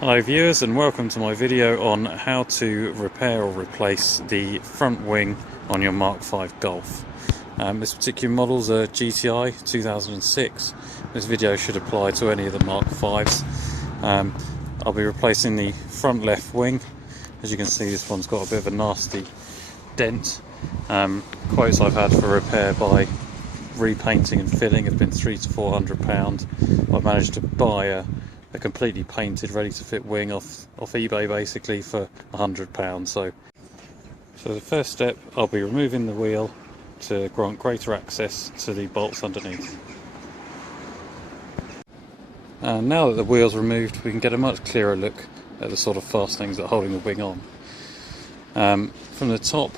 Hello viewers, and welcome to my video on how to repair or replace the front wing on your Mark 5 Golf. This particular model is a GTI 2006. This video should apply to any of the Mark 5s. I'll be replacing the front left wing. As you can see, this one's got a bit of a nasty dent. Quotes I've had for repair by repainting and filling have been £300 to £400. I've managed to buy a completely painted, ready to fit wing off eBay basically for £100. So the first step, I'll be removing the wheel to grant greater access to the bolts underneath. And now that the wheel's removed, we can get a much clearer look at the sort of fastenings that are holding the wing on. From the top,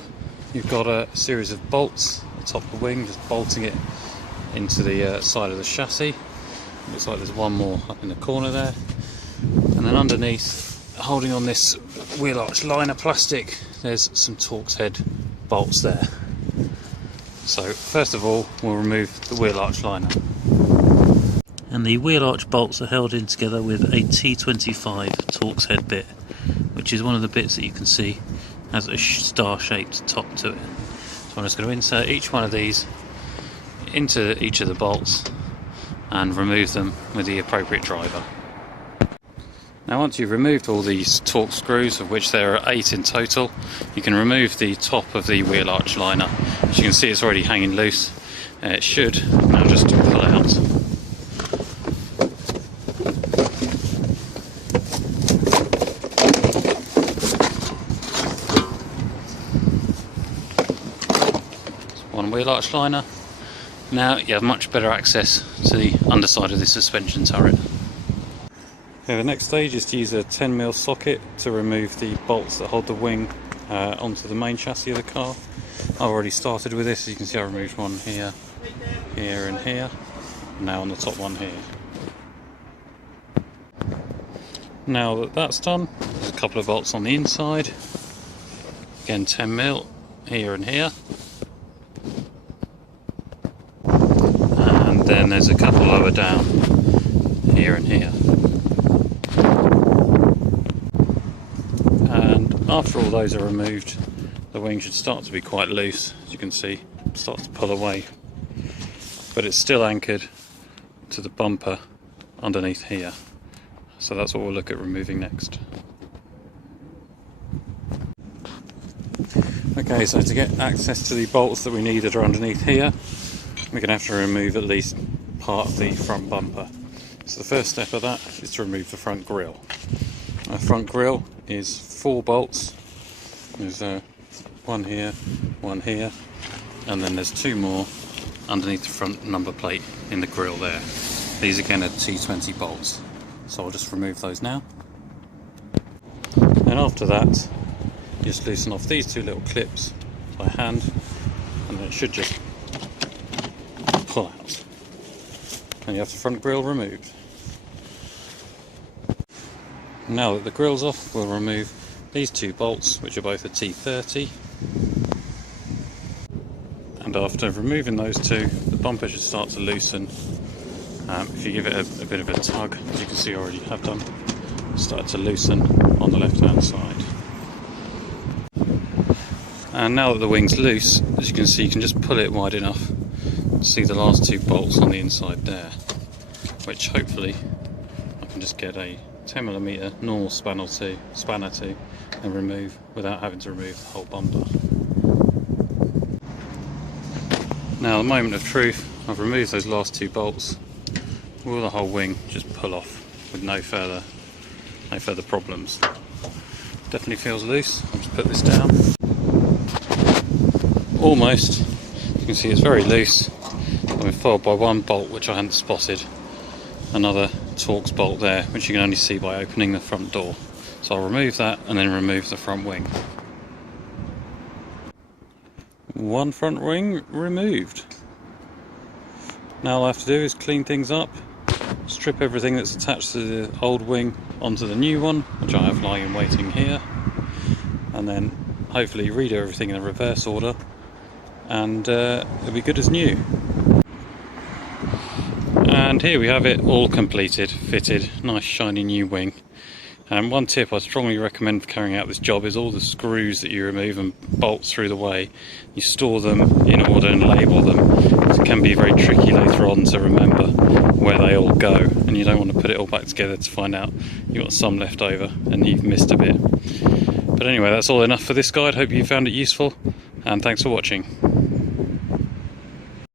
you've got a series of bolts at the top of the wing, just bolting it into the side of the chassis. Looks like there's one more up in the corner there, and then underneath, holding on this wheel arch liner plastic, there's some Torx head bolts there. So first of all, we'll remove the wheel arch liner. And the wheel arch bolts are held in together with a T25 Torx head bit, which is one of the bits that you can see has a star-shaped top to it. So I'm just going to insert each one of these into each of the bolts and remove them with the appropriate driver. Now once you've removed all these Torx screws, of which there are 8 in total, you can remove the top of the wheel arch liner. As you can see, it's already hanging loose. It should now just pull out. One wheel arch liner. Now you have much better access to the underside of the suspension turret. Okay, the next stage is to use a 10mm socket to remove the bolts that hold the wing onto the main chassis of the car. I've already started with this. As you can see, I removed one here, here and here, and now on the top one here. Now that that's done, there's a couple of bolts on the inside. Again, 10mm here and here. Then there's a couple lower down here and here. And after all those are removed, the wing should start to be quite loose. As you can see, it starts to pull away, but it's still anchored to the bumper underneath here. So that's what we'll look at removing next. Okay, so to get access to the bolts that we need that are underneath here, we're going to have to remove at least part of the front bumper. So the first step of that is to remove the front grille. Our front grille is 4 bolts. There's one here, and then there's 2 more underneath the front number plate in the grille there. These again are T20 bolts. So I'll just remove those now. And after that, just loosen off these 2 little clips by hand, and then it should just pull out, and you have the front grille removed. Now that the grille's off, we'll remove these 2 bolts, which are both a T30, and after removing those 2, the bumper should start to loosen. If you give it a bit of a tug, as you can see I already have done, start to loosen on the left hand side. And now that the wing's loose, as you can see, you can just pull it wide enough. See the last 2 bolts on the inside there, which hopefully I can just get a 10mm normal spanner to and remove without having to remove the whole bumper. Now, the moment of truth, I've removed those last 2 bolts. Will the whole wing just pull off with no further problems? Definitely feels loose. I'll just put this down. Almost. You can see it's very loose. I'm foiled by 1 bolt which I hadn't spotted, another Torx bolt there which you can only see by opening the front door. So I'll remove that and then remove the front wing. 1 front wing removed. Now all I have to do is clean things up, strip everything that's attached to the old wing onto the new one, which I have lying in waiting here, and then hopefully redo everything in a reverse order, and it'll be good as new. And here we have it all completed, fitted, nice shiny new wing. And one tip I strongly recommend for carrying out this job is all the screws that you remove and bolts through the way, you store them in order and label them. It can be very tricky later on to remember where they all go, and you don't want to put it all back together to find out you've got some left over and you've missed a bit. But anyway, that's all enough for this guide. Hope you found it useful, and thanks for watching.